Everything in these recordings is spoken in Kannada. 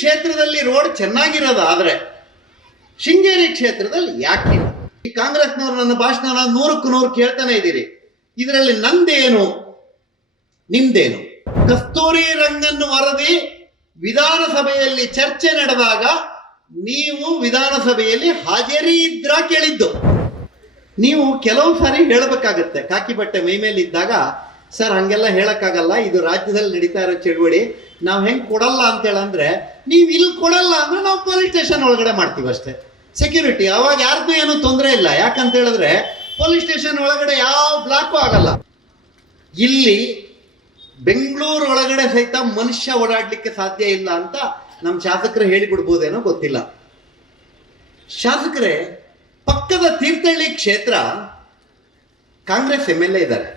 ಕ್ಷೇತ್ರದಲ್ಲಿ ರೋಡ್ ಚೆನ್ನಾಗಿರೋದಾದ್ರೆ ಶೃಂಗೇರಿ ಕ್ಷೇತ್ರದಲ್ಲಿ ಯಾಕಿಲ್ಲ? ಈ ಕಾಂಗ್ರೆಸ್ನವರು ನನ್ನ ಭಾಷಣ 100ಕ್ಕೆ 100 ಕೇಳ್ತಾನೆ ಇದ್ದೀರಿ. ಇದರಲ್ಲಿ ನಂದೇನು ನಿಮ್ದೇನು? ಕಸ್ತೂರಿ ರಂಗನ್ ವರದಿ ವಿಧಾನಸಭೆಯಲ್ಲಿ ಚರ್ಚೆ ನಡೆದಾಗ ನೀವು ವಿಧಾನಸಭೆಯಲ್ಲಿ ಹಾಜರಿ ಇದ್ರ ಕೇಳಿದ್ದು. ನೀವು ಕೆಲವು ಸಾರಿ ಹೇಳಬೇಕಾಗತ್ತೆ, ಕಾಕಿ ಬಟ್ಟೆ ಮೈ ಮೇಲೆ ಇದ್ದಾಗ, ಸರ್ ಹಂಗೆಲ್ಲ ಹೇಳಕ್ಕಾಗಲ್ಲ, ಇದು ರಾಜ್ಯದಲ್ಲಿ ನಡೀತಾ ಇರೋ ಚಳುವಳಿ, ನಾವು ಹೆಂಗ್ ಕೊಡಲ್ಲ ಅಂತ ಹೇಳಂದ್ರೆ, ನೀವು ಇಲ್ಲಿ ಕೊಡಲ್ಲ ಅಂದ್ರೆ ನಾವು ಪೊಲೀಸ್ ಸ್ಟೇಷನ್ ಒಳಗಡೆ ಮಾಡ್ತೀವಿ ಅಷ್ಟೇ. ಸೆಕ್ಯೂರಿಟಿ ಅವಾಗ ಯಾರ್ದು ಏನು ತೊಂದರೆ ಇಲ್ಲ. ಯಾಕಂತ ಹೇಳಿದ್ರೆ ಪೊಲೀಸ್ ಸ್ಟೇಷನ್ ಒಳಗಡೆ ಯಾವ ಬ್ಲಾಕು ಆಗಲ್ಲ. ಇಲ್ಲಿ ಬೆಂಗಳೂರು ಒಳಗಡೆ ಸಹಿತ ಮನುಷ್ಯ ಓಡಾಡ್ಲಿಕ್ಕೆ ಸಾಧ್ಯ ಇಲ್ಲ ಅಂತ ನಮ್ಮ ಶಾಸಕರು ಹೇಳಿಬಿಡ್ಬೋದೇನೋ ಗೊತ್ತಿಲ್ಲ. ಶಾಸಕರೇ, ಪಕ್ಕದ ತೀರ್ಥಹಳ್ಳಿ ಕ್ಷೇತ್ರ ಕಾಂಗ್ರೆಸ್ MLA ಇದ್ದಾರೆ,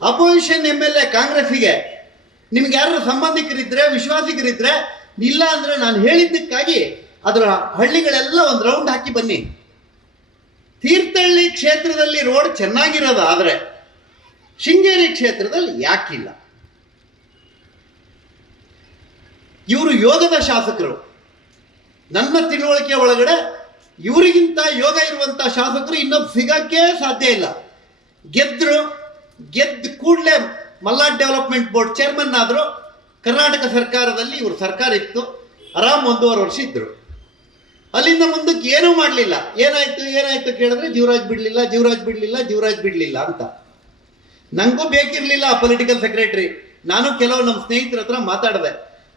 ಅಪೋಸಿಷನ್ MLA ಕಾಂಗ್ರೆಸ್ಸಿಗೆ. ನಿಮ್ಗೆ ಯಾರು ಸಂಬಂಧಿಕರಿದ್ರೆ ವಿಶ್ವಾಸಿಗರಿದ್ರೆ, ಇಲ್ಲ ಅಂದ್ರೆ ನಾನು ಹೇಳಿದ್ದಕ್ಕಾಗಿ ಅದರ ಹಳ್ಳಿಗಳೆಲ್ಲ ಒಂದು ರೌಂಡ್ ಹಾಕಿ ಬನ್ನಿ. ತೀರ್ಥಹಳ್ಳಿ ಕ್ಷೇತ್ರದಲ್ಲಿ ರೋಡ್ ಚೆನ್ನಾಗಿರೋದಾದ್ರೆ ಶೃಂಗೇರಿ ಕ್ಷೇತ್ರದಲ್ಲಿ ಯಾಕಿಲ್ಲ? ಇವರು ಯೋಗದ ಶಾಸಕರು. ನನ್ನ ತಿಳುವಳಿಕೆ ಒಳಗಡೆ ಇವರಿಗಿಂತ ಯೋಗ ಇರುವಂತ ಶಾಸಕರು ಇನ್ನೊಬ್ಬ ಸಿಗಕ್ಕೆ ಸಾಧ್ಯ ಇಲ್ಲ. ಗೆದ್ದ ಕೂಡಲೇ ಮಲ್ನಾಡ್ ಡೆವಲಪ್ಮೆಂಟ್ ಬೋರ್ಡ್ ಚೇರ್ಮನ್ ಆದ್ರು. ಕರ್ನಾಟಕ ಸರ್ಕಾರದಲ್ಲಿ ಇವರು ಸರ್ಕಾರ ಇತ್ತು, ಆರಾಮ್ 1.5 ವರ್ಷ ಇದ್ರು. ಅಲ್ಲಿಂದ ಮುಂದಕ್ಕೆ ಏನೂ ಮಾಡಲಿಲ್ಲ. ಏನಾಯ್ತು ಕೇಳಿದ್ರೆ ಜೀವರಾಜ್ ಬಿಡ್ಲಿಲ್ಲ ಅಂತ. ನಂಗೂ ಬೇಕಿರ್ಲಿಲ್ಲ ಪೊಲಿಟಿಕಲ್ ಸೆಕ್ರೆಟರಿ. ನಾನು ಕೆಲವು ನಮ್ಮ ಸ್ನೇಹಿತರ ಹತ್ರ ಮಾತಾಡಿದೆ,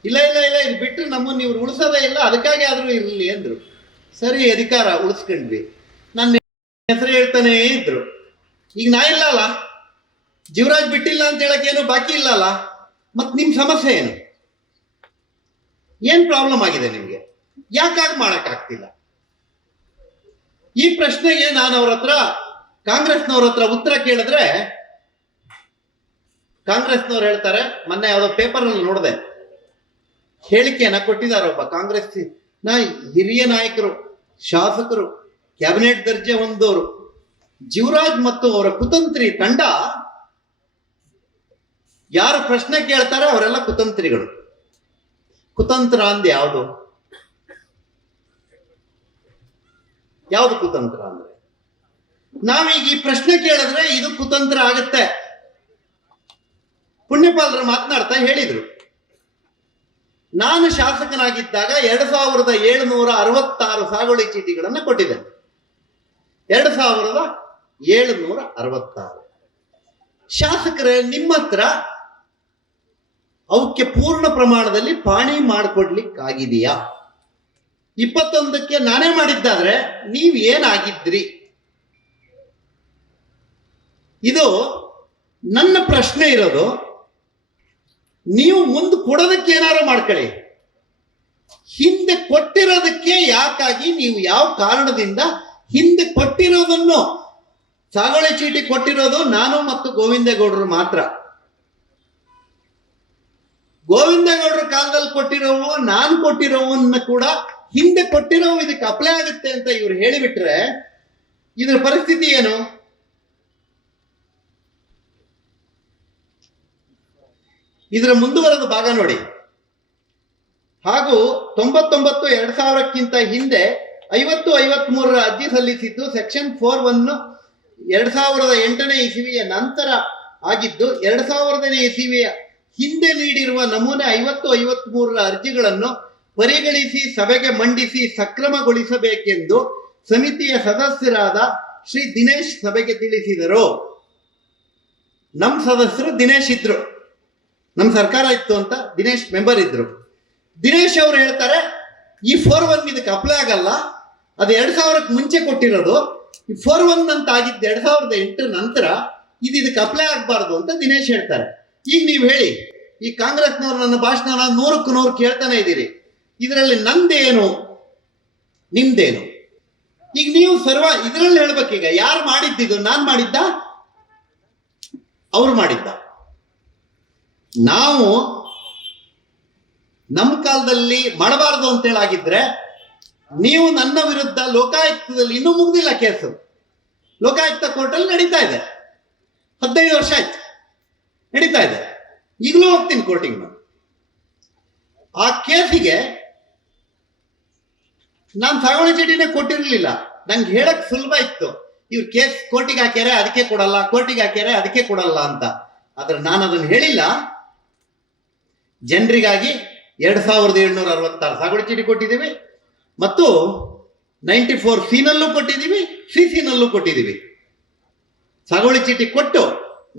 ಇಲ್ಲ ಇದು ಬಿಟ್ಟರೆ ನಮ್ಮನ್ನು ಇವ್ರು ಉಳಿಸೋದೇ ಇಲ್ಲ, ಅದಕ್ಕಾಗಿ ಆದರೂ ಇರಲಿ ಅಂದ್ರು. ಸರಿ, ಅಧಿಕಾರ ಉಳಿಸ್ಕೊಂಡ್ವಿ. ನನ್ನ ಹೆಸರು ಹೇಳ್ತಾನೇ ಇದ್ರು. ಈಗ ನಾ ಇಲ್ಲ ಅಲ್ಲ, ಜೀವರಾಜ್ ಬಿಟ್ಟಿಲ್ಲ ಅಂತ ಹೇಳಕ್ ಏನು ಬಾಕಿ ಇಲ್ಲ ಅಲ್ಲ. ಮತ್ ನಿಮ್ ಸಮಸ್ಯೆ ಏನು? ಏನ್ ಪ್ರಾಬ್ಲಮ್ ಆಗಿದೆ ನಿಮ್ಗೆ? ಯಾಕಾಗಿ ಮಾಡಕ್ಕಾಗ್ತಿಲ್ಲ? ಈ ಪ್ರಶ್ನೆಗೆ ನಾನು ಕಾಂಗ್ರೆಸ್ನವ್ರ ಹತ್ರ ಉತ್ತರ ಕೇಳಿದ್ರೆ, ಕಾಂಗ್ರೆಸ್ನವ್ರು ಹೇಳ್ತಾರೆ, ಮೊನ್ನೆ ಯಾವುದೋ ಪೇಪರ್ ನಲ್ಲಿ ನೋಡಿದೆ, ಹೇಳಿಕೆಯನ್ನ ಕೊಟ್ಟಿದ್ದಾರೆ. ಒಬ್ಬ ಕಾಂಗ್ರೆಸ್ನ ಹಿರಿಯ ನಾಯಕರು, ಶಾಸಕರು, ಕ್ಯಾಬಿನೆಟ್ ದರ್ಜೆ ಹೊಂದವರು, ಜೀವರಾಜ್ ಮತ್ತು ಅವರ ಕುತಂತ್ರಿ ತಂಡ, ಯಾರು ಪ್ರಶ್ನೆ ಕೇಳ್ತಾರೆ ಅವರೆಲ್ಲ ಕುತಂತ್ರಿಗಳು. ಕುತಂತ್ರ ಅಂದ್ ಯಾವುದು ಕುತಂತ್ರ ಅಂದ್ರೆ? ನಾವೀಗ ಈ ಪ್ರಶ್ನೆ ಕೇಳಿದ್ರೆ ಇದು ಕುತಂತ್ರ ಆಗತ್ತೆ. ಪುಣ್ಯಪಾಲರು ಮಾತನಾಡ್ತಾ ಹೇಳಿದ್ರು, ನಾನು ಶಾಸಕನಾಗಿದ್ದಾಗ 2766 ಸಾಗುವಳಿ ಚೀಟಿಗಳನ್ನು ಕೊಟ್ಟಿದ್ದೇನೆ. 2766 ಶಾಸಕರೇ, ನಿಮ್ಮ ಹತ್ರ ಅವಕ್ಕೆ ಪೂರ್ಣ ಪ್ರಮಾಣದಲ್ಲಿ ಪಾಣಿ ಮಾಡಿಕೊಡ್ಲಿಕ್ಕಾಗಿದೆಯಾ? 21ಕ್ಕೆ ನಾನೇ ಮಾಡಿದ್ದಾದ್ರೆ ನೀವ್ ಏನಾಗಿದ್ರಿ? ಇದು ನನ್ನ ಪ್ರಶ್ನೆ ಇರೋದು. ನೀವು ಮುಂದೆ ಕೊಡೋದಕ್ಕೆ ಏನಾರು ಮಾಡ್ಕೊಳ್ಳಿ, ಹಿಂದೆ ಕೊಟ್ಟಿರೋದಕ್ಕೆ ಯಾಕಾಗಿ, ನೀವು ಯಾವ ಕಾರಣದಿಂದ ಹಿಂದೆ ಕೊಟ್ಟಿರೋದನ್ನು, ಸಾಗುವಳಿ ಚೀಟಿ ಕೊಟ್ಟಿರೋದು ನಾನು ಮತ್ತು ಗೋವಿಂದೇಗೌಡರು ಮಾತ್ರ. ಗೋವಿಂದೇಗೌಡರ ಕಾಲದಲ್ಲಿ ಕೊಟ್ಟಿರೋವು, ನಾನು ಕೊಟ್ಟಿರೋವನ್ನ ಕೂಡ ಹಿಂದೆ ಕೊಟ್ಟಿರೋವು ಇದಕ್ಕೆ ಅಪ್ಲೈ ಆಗುತ್ತೆ ಅಂತ ಇವ್ರು ಹೇಳಿಬಿಟ್ರೆ ಇದ್ರ ಪರಿಸ್ಥಿತಿ ಏನು? ಇದರ ಮುಂದುವರೆದ ಭಾಗ ನೋಡಿ. ಹಾಗೂ 99 2000ಕ್ಕಿಂತ ಹಿಂದೆ 50-53 ಅರ್ಜಿ ಸಲ್ಲಿಸಿದ್ದು ಸೆಕ್ಷನ್ 4(1) 2008ನೇ ಇಸವಿಯ ನಂತರ ಆಗಿದ್ದು, 2000ನೇ ಇಸವಿಯ ಹಿಂದೆ ನೀಡಿರುವ ನಮೂನೆ 50-53 ಅರ್ಜಿಗಳನ್ನು ಪರಿಗಣಿಸಿ ಸಭೆಗೆ ಮಂಡಿಸಿ ಸಕ್ರಮಗೊಳಿಸಬೇಕೆಂದು ಸಮಿತಿಯ ಸದಸ್ಯರಾದ ಶ್ರೀ ದಿನೇಶ್ ಸಭೆಗೆ ತಿಳಿಸಿದರು. ನಮ್ಮ ಸದಸ್ಯರು ದಿನೇಶ್ ಇದ್ರು, ನಮ್ಮ ಸರ್ಕಾರ ಇತ್ತು ಅಂತ ದಿನೇಶ್ ಮೆಂಬರ್ ಇದ್ರು. ದಿನೇಶ್ ಅವರು ಹೇಳ್ತಾರೆ, ಈ 4(1) ಇದಕ್ಕೆ ಅಪ್ಲೈ ಆಗಲ್ಲ, ಅದು 2000ಕ್ಕೆ ಮುಂಚೆ ಕೊಟ್ಟಿರೋದು. ಈ 4(1) ಅಂತ ಆಗಿದ್ದು 2008 ನಂತರ, ಇದು ಇದಕ್ಕೆ ಅಪ್ಲೈ ಆಗಬಾರ್ದು ಅಂತ ದಿನೇಶ್ ಹೇಳ್ತಾರೆ. ಈಗ ನೀವು ಹೇಳಿ, ಈ ಕಾಂಗ್ರೆಸ್ನವರು ನನ್ನ ಭಾಷಣ 100ಕ್ಕೆ 100 ಕೇಳ್ತಾನೆ ಇದ್ದೀರಿ. ಇದರಲ್ಲಿ ನಂದೇನು ನಿಮ್ದೇನು? ಈಗ ನೀವು ಇದರಲ್ಲಿ ಹೇಳ್ಬೇಕೀಗ, ಯಾರು ಮಾಡಿದ್ದಿದ್ದು? ನಾನ್ ಮಾಡಿದ್ದ? ಅವ್ರು ಮಾಡಿದ್ದ? ನಾವು ನಮ್ಮ ಕಾಲದಲ್ಲಿ ಮಾಡಬಾರದು ಅಂತ ಹೇಳಾಗಿದ್ರೆ, ನೀವು ನನ್ನ ವಿರುದ್ಧ ಲೋಕಾಯುಕ್ತದಲ್ಲಿ, ಇನ್ನೂ ಮುಗ್ದಿಲ್ಲ ಕೇಸು, ಲೋಕಾಯುಕ್ತ ಕೋರ್ಟಲ್ಲಿ ನಡೀತಾ ಇದೆ, 15 ವರ್ಷ ಆಯ್ತು ನಡೀತಾ ಇದೆ. ಈಗಲೂ ಹೋಗ್ತೀನಿ ಕೋರ್ಟಿಗೆ ನಾನು. ಆ ಕೇಸಿಗೆ ನಾನು ಸಾಗುವಳಿ ಚೀಟಿನೇ ಕೊಟ್ಟಿರ್ಲಿಲ್ಲ. ನಂಗೆ ಹೇಳಕ್ ಸುಲಭ ಇತ್ತು, ಇವ್ರು ಕೇಸ್ ಕೋರ್ಟಿಗೆ ಹಾಕ್ಯಾರೆ ಅದಕ್ಕೆ ಕೊಡಲ್ಲ, ಕೋರ್ಟಿಗೆ ಹಾಕ್ಯಾರೆ ಅದಕ್ಕೆ ಕೊಡಲ್ಲ ಅಂತ. ಆದ್ರೆ ನಾನು ಅದನ್ನು ಹೇಳಿಲ್ಲ. ಜನರಿಗಾಗಿ 2766 ಸಾಗುವಳಿ ಚೀಟಿ ಕೊಟ್ಟಿದ್ದೀವಿ ಮತ್ತು 94C ನಲ್ಲೂ ಕೊಟ್ಟಿದ್ದೀವಿ, CC ನಲ್ಲೂ ಕೊಟ್ಟಿದ್ದೀವಿ. ಸಾಗುವಳಿ ಚೀಟಿ ಕೊಟ್ಟು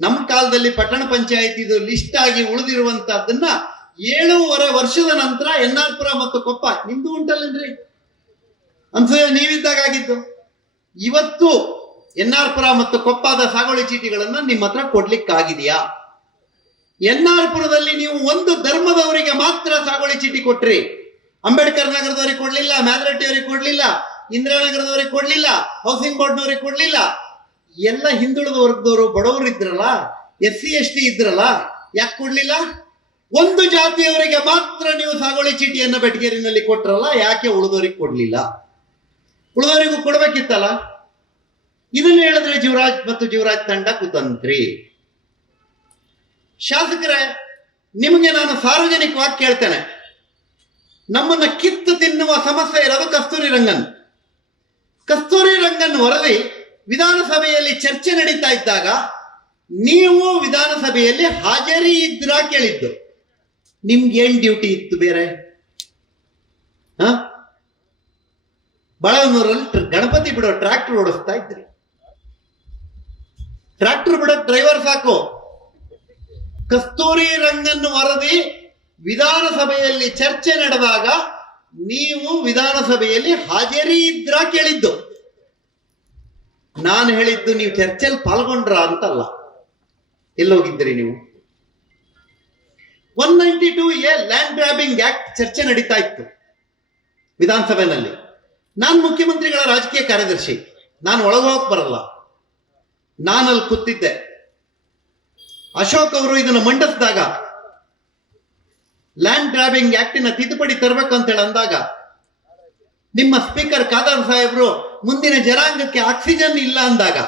ನಮ್ಮ ಕಾಲದಲ್ಲಿ ಪಟ್ಟಣ ಪಂಚಾಯತಿದು ಲಿಸ್ಟ್ ಆಗಿ ಉಳಿದಿರುವಂತಹದ್ದನ್ನ 7.5 ವರ್ಷದ ನಂತರ ಎನ್ನಾರ್ಪುರ ಮತ್ತು ಕೊಪ್ಪ, ನಿಮ್ದು ಉಂಟಲ್ಲೇನ್ರಿ ಅನ್ಸೂಯ, ನೀವಿದ್ದಾಗ ಆಗಿದ್ದು. ಇವತ್ತು ಎನ್ನಾರ್ಪುರ ಮತ್ತು ಕೊಪ್ಪದ ಸಾಗುವಳಿ ಚೀಟಿಗಳನ್ನ ನಿಮ್ಮ ಹತ್ರ ಕೊಡ್ಲಿಕ್ಕಾಗಿದೆಯಾ? ಎನ್ನಾರ್ಪುರದಲ್ಲಿ ನೀವು ಒಂದು ಧರ್ಮದವರಿಗೆ ಮಾತ್ರ ಸಾಗುವಳಿ ಚೀಟಿ ಕೊಟ್ರಿ. ಅಂಬೇಡ್ಕರ್ ನಗರದವರಿಗೆ ಕೊಡ್ಲಿಲ್ಲ, ಮ್ಯಾದರಟ್ಟಿ ಅವರಿಗೆ ಕೊಡ್ಲಿಲ್ಲ, ಇಂದಿರಾನಗರದವರಿಗೆ ಕೊಡ್ಲಿಲ್ಲ, ಹೌಸಿಂಗ್ ಬೋರ್ಡ್ನವರಿಗೆ ಕೊಡ್ಲಿಲ್ಲ. ಎಲ್ಲ ಹಿಂದುಳಿದ ವರ್ಗದವರು, ಬಡವರು ಇದ್ರಲ್ಲ, SC ST ಇದ್ರಲ್ಲ, ಯಾಕೆ ಕೊಡ್ಲಿಲ್ಲ? ಒಂದು ಜಾತಿಯವರಿಗೆ ಮಾತ್ರ ನೀವು ಸಾಗುವಳಿ ಚೀಟಿಯನ್ನ ಬೆಟಗೇರಿನಲ್ಲಿ ಕೊಟ್ರಲ್ಲ, ಯಾಕೆ ಉಳಿದವರಿಗೆ ಕೊಡ್ಲಿಲ್ಲ? ಉಳಿದವರಿಗೂ ಕೊಡ್ಬೇಕಿತ್ತಲ್ಲ. ಇದನ್ನು ಹೇಳಿದ್ರೆ ಜೀವರಾಜ್ ಮತ್ತು ಜೀವರಾಜ್ ತಂಡ ಕುತಂತ್ರಿ. ಶಾಸಕರೇ, ನಿಮಗೆ ನಾನು ಸಾರ್ವಜನಿಕವಾಗಿ ಕೇಳ್ತೇನೆ, ನಮ್ಮನ್ನ ಕಿತ್ತು ತಿನ್ನುವ ಸಮಸ್ಯೆ ಇರೋದು ಕಸ್ತೂರಿ ರಂಗನ್. ಕಸ್ತೂರಿ ರಂಗನ್ ವರದಿ ವಿಧಾನಸಭೆಯಲ್ಲಿ ಚರ್ಚೆ ನಡೀತಾ ಇದ್ದಾಗ ನೀವು ವಿಧಾನಸಭೆಯಲ್ಲಿ ಹಾಜರಿ ಇದ್ರ ಕೇಳಿದ್ದು. ನಿಮ್ಗೆ ಏನ್ ಡ್ಯೂಟಿ ಇತ್ತು ಬೇರೆ? ಬಾಳವನೂರಲ್ಲಿ ಗಣಪತಿ ಬಿಡೋ ಟ್ರ್ಯಾಕ್ಟರ್ ಓಡಿಸ್ತಾ ಇದ್ರಿ. ಟ್ರ್ಯಾಕ್ಟರ್ ಬಿಡೋ ಡ್ರೈವರ್ ಸಾಕು. ಕಸ್ತೂರಿ ರಂಗನ್ ವರದಿ ವಿಧಾನಸಭೆಯಲ್ಲಿ ಚರ್ಚೆ ನಡೆದಾಗ ನೀವು ವಿಧಾನಸಭೆಯಲ್ಲಿ ಹಾಜರಿ ಇದ್ರ ಕೇಳಿದ್ದು. ನಾನು ಹೇಳಿದ್ದು ನೀವು ಚರ್ಚೆಯಲ್ಲಿ ಪಾಲ್ಗೊಂಡ್ರ ಅಂತಲ್ಲ. ಎಲ್ಲೋಗಿದ್ದೀರಿ ನೀವು? 192A ಲ್ಯಾಂಡ್ ಗ್ರಾಬಿಂಗ್ ಆಕ್ಟ್ ಚರ್ಚೆ ನಡೀತಾ ಇತ್ತು ವಿಧಾನಸಭೆಯಲ್ಲಿ. ನಾನು ಮುಖ್ಯಮಂತ್ರಿಗಳ ರಾಜಕೀಯ ಕಾರ್ಯದರ್ಶಿ, ನಾನು ಒಳಗೋಗಕ್ ಬರಲ್ಲ. ನಾನಲ್ಲಿ ಕೂತಿದ್ದೆ. ಅಶೋಕ್ ಅವರು ಇದನ್ನು ಮಂಡಿಸಿದಾಗ ಲ್ಯಾಂಡ್ ಗ್ರಾಬಿಂಗ್ ಆಕ್ಟಿನ ತಿದ್ದುಪಡಿ ತರಬೇಕು ಅಂತೇಳಿ ಅಂದಾಗ ನಿಮ್ಮ ಸ್ಪೀಕರ್ ಖಾದರ್ ಸಾಹೇಬರು ಮುಂದಿನ ಜನಾಂಗಕ್ಕೆ ಆಕ್ಸಿಜನ್ ಇಲ್ಲ ಅಂದಾಗ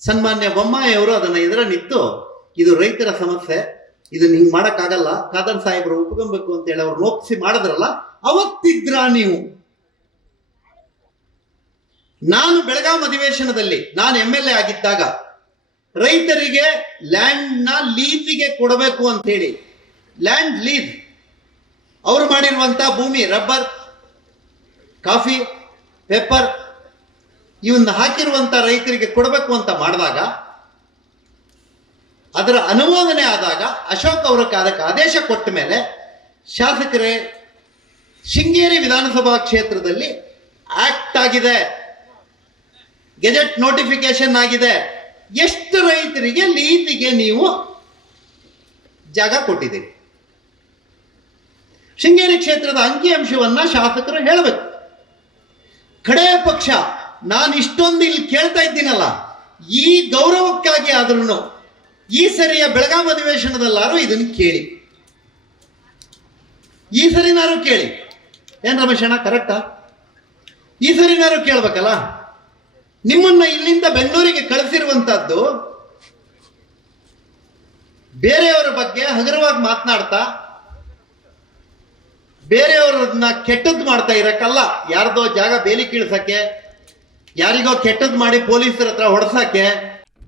ಸನ್ಮಾನ್ಯ ಬೊಮ್ಮಾಯಿ ಅವರು ಅದನ್ನ ಎದುರ ನಿಂತು, ಇದು ರೈತರ ಸಮಸ್ಯೆ, ಇದನ್ನ ಹಿಂಗ್ ಮಾಡಕ್ಕಾಗಲ್ಲ, ಖಾದರ್ ಸಾಹೇಬರು ಒಪ್ಕೊಬೇಕು ಅಂತ ಹೇಳಿ ಅವ್ರು ಒಪ್ಪಿಸಿ ಮಾಡಿದ್ರಲ್ಲ, ಅವತ್ತಿದ್ರ ನೀವು. ನಾನು ಬೆಳಗಾಂ ಅಧಿವೇಶನದಲ್ಲಿ ನಾನು MLA ಆಗಿದ್ದಾಗ ರೈತರಿಗೆ ಲ್ಯಾಂಡ್ ನ ಲೀಸಿಗೆ ಕೊಡಬೇಕು ಅಂತ ಹೇಳಿ, ಲ್ಯಾಂಡ್ ಲೀಸ್ ಅವರು ಮಾಡಿರುವಂತಹ ಭೂಮಿ, ರಬ್ಬರ್, ಕಾಫಿ, ಪೆಪ್ಪರ್ ಇವನ್ನ ಹಾಕಿರುವಂತ ರೈತರಿಗೆ ಕೊಡಬೇಕು ಅಂತ ಮಾಡಿದಾಗ, ಅದರ ಅನುಮೋದನೆ ಆದಾಗ ಅಶೋಕ್ ಅವರ ಅದಕ್ಕೆ ಆದೇಶ ಕೊಟ್ಟ ಮೇಲೆ ಶಾಸಕರೇ, ಶೃಂಗೇರಿ ವಿಧಾನಸಭಾ ಕ್ಷೇತ್ರದಲ್ಲಿ ಆಕ್ಟ್ ಆಗಿದೆ, ಗೆಜೆಟ್ ನೋಟಿಫಿಕೇಶನ್ ಆಗಿದೆ. ಎಷ್ಟು ರೈತರಿಗೆ ಲೀಸಿಗೆ ನೀವು ಜಾಗ ಕೊಟ್ಟಿದ್ದೀರಿ? ಶೃಂಗೇರಿ ಕ್ಷೇತ್ರದ ಅಂಕಿಅಂಶವನ್ನ ಶಾಸಕರು ಹೇಳಬೇಕು. ಕಡೆಯ ಪಕ್ಷ ನಾನು ಇಷ್ಟೊಂದು ಇಲ್ಲಿ ಕೇಳ್ತಾ ಇದ್ದೀನಲ್ಲ, ಈ ಗೌರವಕ್ಕಾಗಿ ಆದ್ರೂ ಈ ಸರಿಯ ಬೆಳಗಾಂ ಅಧಿವೇಶನದಲ್ಲಾರು ಇದನ್ನು ಕೇಳಿ, ಈ ಸರಿನಾರು ಕೇಳಿ. ಏನ್ ರಮೇಶಣ್ಣ, ಕರೆಕ್ಟಾ? ಈ ಸರಿನಾರು ಕೇಳ್ಬೇಕಲ್ಲ. ನಿಮ್ಮನ್ನ ಇಲ್ಲಿಂದ ಬೆಂಗಳೂರಿಗೆ ಕಳಿಸಿರುವಂತಹದ್ದು ಬೇರೆಯವರ ಬಗ್ಗೆ ಹಗುರವಾಗಿ ಮಾತನಾಡ್ತಾ, ಬೇರೆಯವರನ್ನ ಕೆಟ್ಟದ್ದು ಮಾಡ್ತಾ ಇರಕ್ಕಲ್ಲ. ಯಾರ್ದೋ ಜಾಗ ಬೇಲಿ ಕೀಳ್ಸಕ್ಕೆ, ಯಾರಿಗೋ ಕೆಟ್ಟದ್ದು ಮಾಡಿ ಪೊಲೀಸರ ಹತ್ರ ಹೊಡ್ಸಕ್ಕೆ.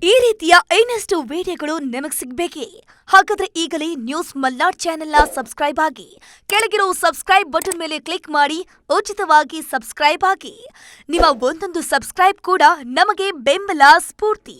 ಈ ರೀತಿಯ ಇನ್ನಷ್ಟು ವಿಡಿಯೋಗಳು ನಿಮಗೆ ಸಿಗಬೇಕೇ? ಹಾಗಾದ್ರೆ ಈಗಲೇ ನ್ಯೂಸ್ ಮಲ್ನಾಡ್ ಚಾನೆಲ್ನ ಸಬ್ಸ್ಕ್ರೈಬ್ ಆಗಿ, ಕೆಳಗಿರೋ ಸಬ್ಸ್ಕ್ರೈಬ್ ಬಟನ್ ಮೇಲೆ ಕ್ಲಿಕ್ ಮಾಡಿ ಉಚಿತವಾಗಿ ಸಬ್ಸ್ಕ್ರೈಬ್ ಆಗಿ. ನಿಮ್ಮ ಒಂದೊಂದು ಸಬ್ಸ್ಕ್ರೈಬ್ ಕೂಡ ನಮಗೆ ಬೆಂಬಲ, ಸ್ಫೂರ್ತಿ.